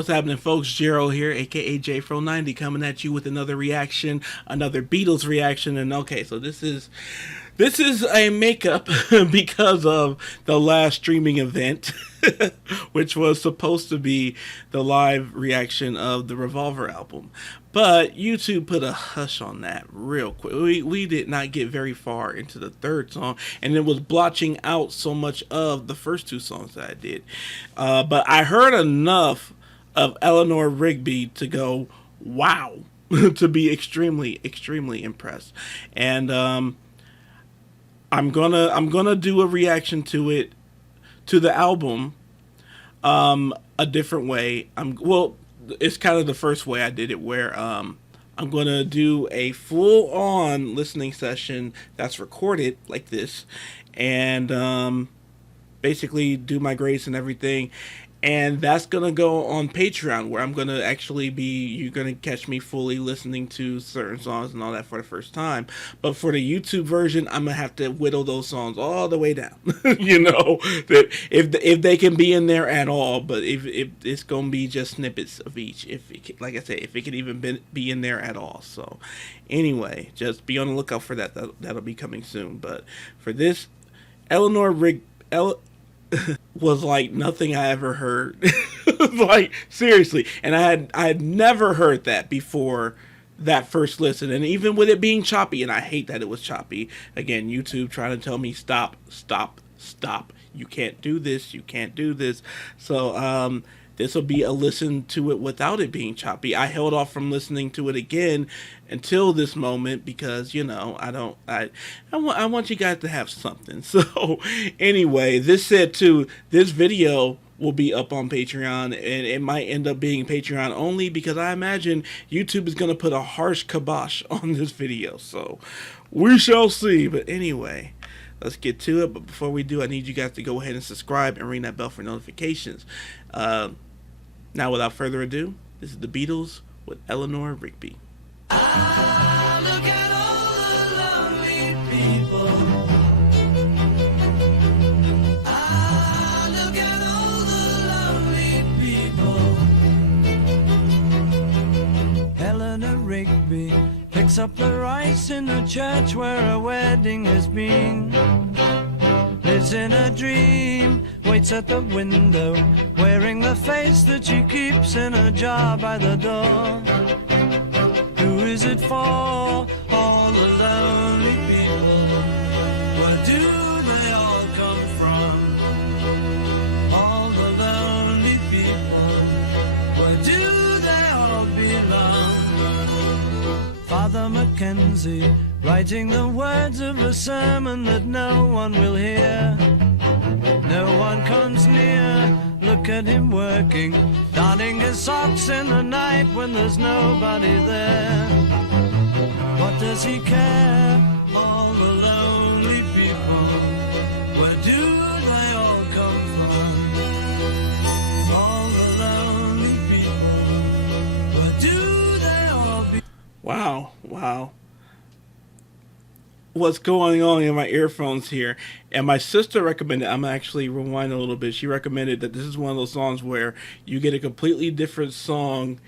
What's happening, folks? Jero here, aka JFro90, coming at you with another reaction, another Beatles reaction. And okay, so this is a makeup because of the last streaming event, which was supposed to be the live reaction of the Revolver album. But YouTube put a hush on that real quick. We did not get very far into the third song, and it was blotching out so much of the first two songs that I did. But I heard enough of Eleanor Rigby to go, wow, to be extremely, extremely impressed. And I'm gonna do a reaction to it, to the album, a different way. It's kind of the first way I did it, where I'm gonna do a full-on listening session that's recorded like this, and basically do my grades and everything. And that's going to go on Patreon, where I'm going to actually you're going to catch me fully listening to certain songs and all that for the first time. But for the YouTube version, I'm going to have to whittle those songs all the way down. That if they can be in there at all, but if it's going to be just snippets of each, like I said, if it can even be in there at all. So anyway, just be on the lookout for that. That'll be coming soon. But for this, Eleanor Rigby was like nothing I ever heard. Like, seriously. And I had never heard that before that first listen. And even with it being choppy, and I hate that it was choppy. Again, YouTube trying to tell me stop. You can't do this. You can't do this. So this will be a listen to it without it being choppy. I held off from listening to it again until this moment because, I want you guys to have something. So anyway, this said too, this video will be up on Patreon, and it might end up being Patreon only because I imagine YouTube is going to put a harsh kibosh on this video. So we shall see. But anyway, let's get to it. But before we do, I need you guys to go ahead and subscribe and ring that bell for notifications. Now, without further ado, this is the Beatles with Eleanor Rigby. Ah, look at all the lonely people. Ah, look at all the lonely people. Eleanor Rigby picks up the rice in the church where a wedding has been. Lives in a dream, waits at the window, wearing the face that she keeps in a jar by the door. Who is it for? All the lonely people. Where do they all come from? All the lonely people. Where do they all belong? Father Mackenzie, writing the words of a sermon that no one will hear. No one comes near, look at him working, darning his socks in the night when there's nobody there. What does he care? All the lonely people, where do they all come from? All the lonely people, where do they all be? Wow. What's going on in my earphones here? And my sister recommended, I'm actually rewind a little bit, she recommended that this is one of those songs where you get a completely different song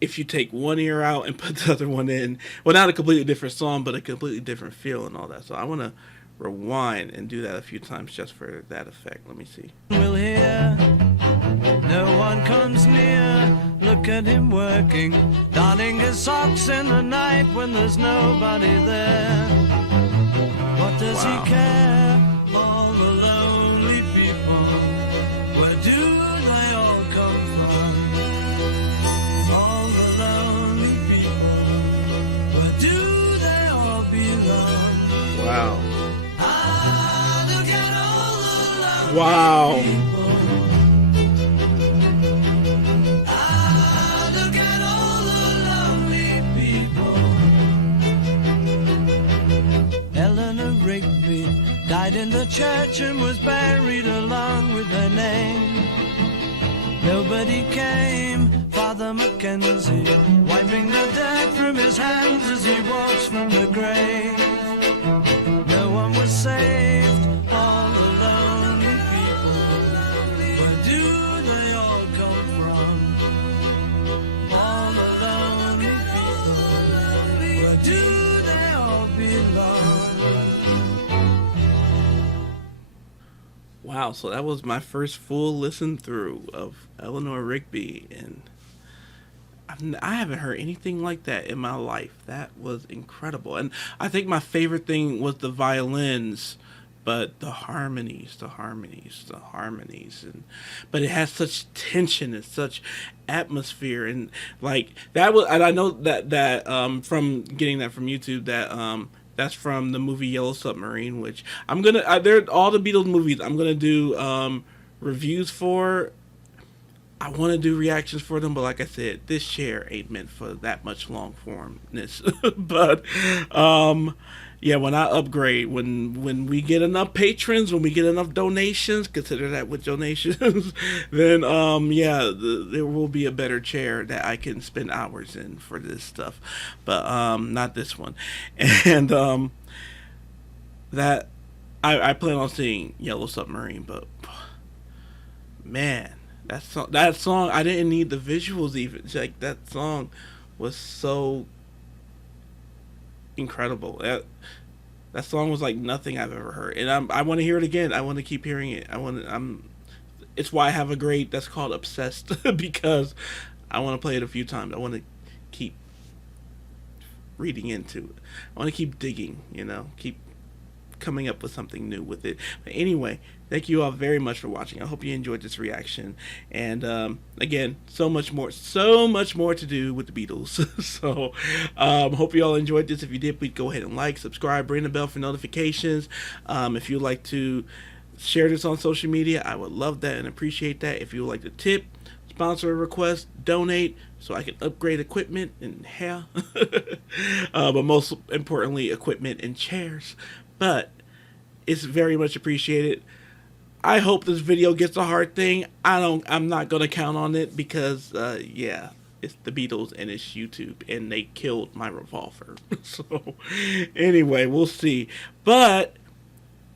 if you take one ear out and put the other one in. Well, not a completely different song, but a completely different feel and all that. So I want to rewind and do that a few times just for that effect. Let me see. We'll hear. No one comes near, look at him working, darning his socks in the night when there's nobody there. What does he care? All the lonely people, where do they all come from? All the lonely people, where do they all belong? Wow. Ah, look at all the lonely Wow. people. Ah, look at all the lonely people. Eleanor Rigby died in the church and was buried along with her name. Nobody came, Father Mackenzie, wiping the dirt from his hands as he walks from the grave. No one was saved, all the lonely people. Where do they all come from? Wow, so that was my first full listen through of Eleanor Rigby, and I haven't heard anything like that in my life. That was incredible. And I think my favorite thing was the violins, but the harmonies, and but it has such tension and such atmosphere, and like that was, and I know that from getting that from YouTube, that's from the movie Yellow Submarine, which I'm gonna they're all the Beatles movies I'm gonna do reviews for. I want to do reactions for them, but like I said, this share ain't meant for that much long formness. But yeah, when I upgrade, when we get enough patrons, when we get enough donations, consider that with donations, then yeah, there will be a better chair that I can spend hours in for this stuff. But not this one. And that I plan on seeing Yellow Submarine, but man. That song, I didn't need the visuals even. Like, that song was so incredible. That song was like nothing I've ever heard, and I want to hear it again. I want to keep hearing it. It's why I have a grade that's called Obsessed because I want to play it a few times. I want to keep reading into it. I want to keep digging. Keep coming up with something new with it. But anyway, thank you all very much for watching. I hope you enjoyed this reaction. And again, so much more to do with the Beatles. So hope you all enjoyed this. If you did, please go ahead and like, subscribe, ring the bell for notifications. If you'd like to share this on social media, I would love that and appreciate that. If you would like to tip, sponsor a request, donate, so I can upgrade equipment and hair. But most importantly, equipment and chairs. But it's very much appreciated. I hope this video gets a hard thing. I'm not gonna count on it because yeah, it's the Beatles and it's YouTube and they killed my revolver. So anyway, we'll see. But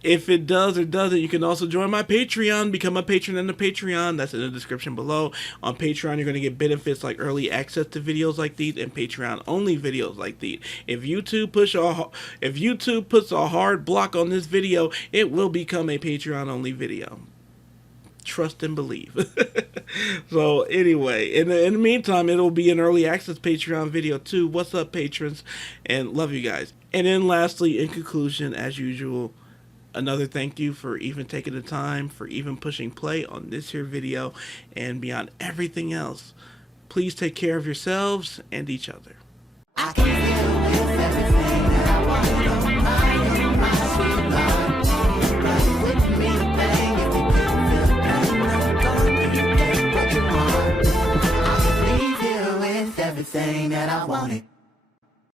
if it does or doesn't, you can also join my Patreon. Become a patron in the Patreon. That's in the description below. On Patreon, you're going to get benefits like early access to videos like these and Patreon-only videos like these. If YouTube puts a hard block on this video, it will become a Patreon-only video. Trust and believe. So anyway, in the meantime, it'll be an early access Patreon video too. What's up, patrons? And love you guys. And then lastly, in conclusion, as usual, another thank you for even taking the time, for even pushing play on this here video, and beyond everything else, please take care of yourselves and each other. I can feel everything that I wanted.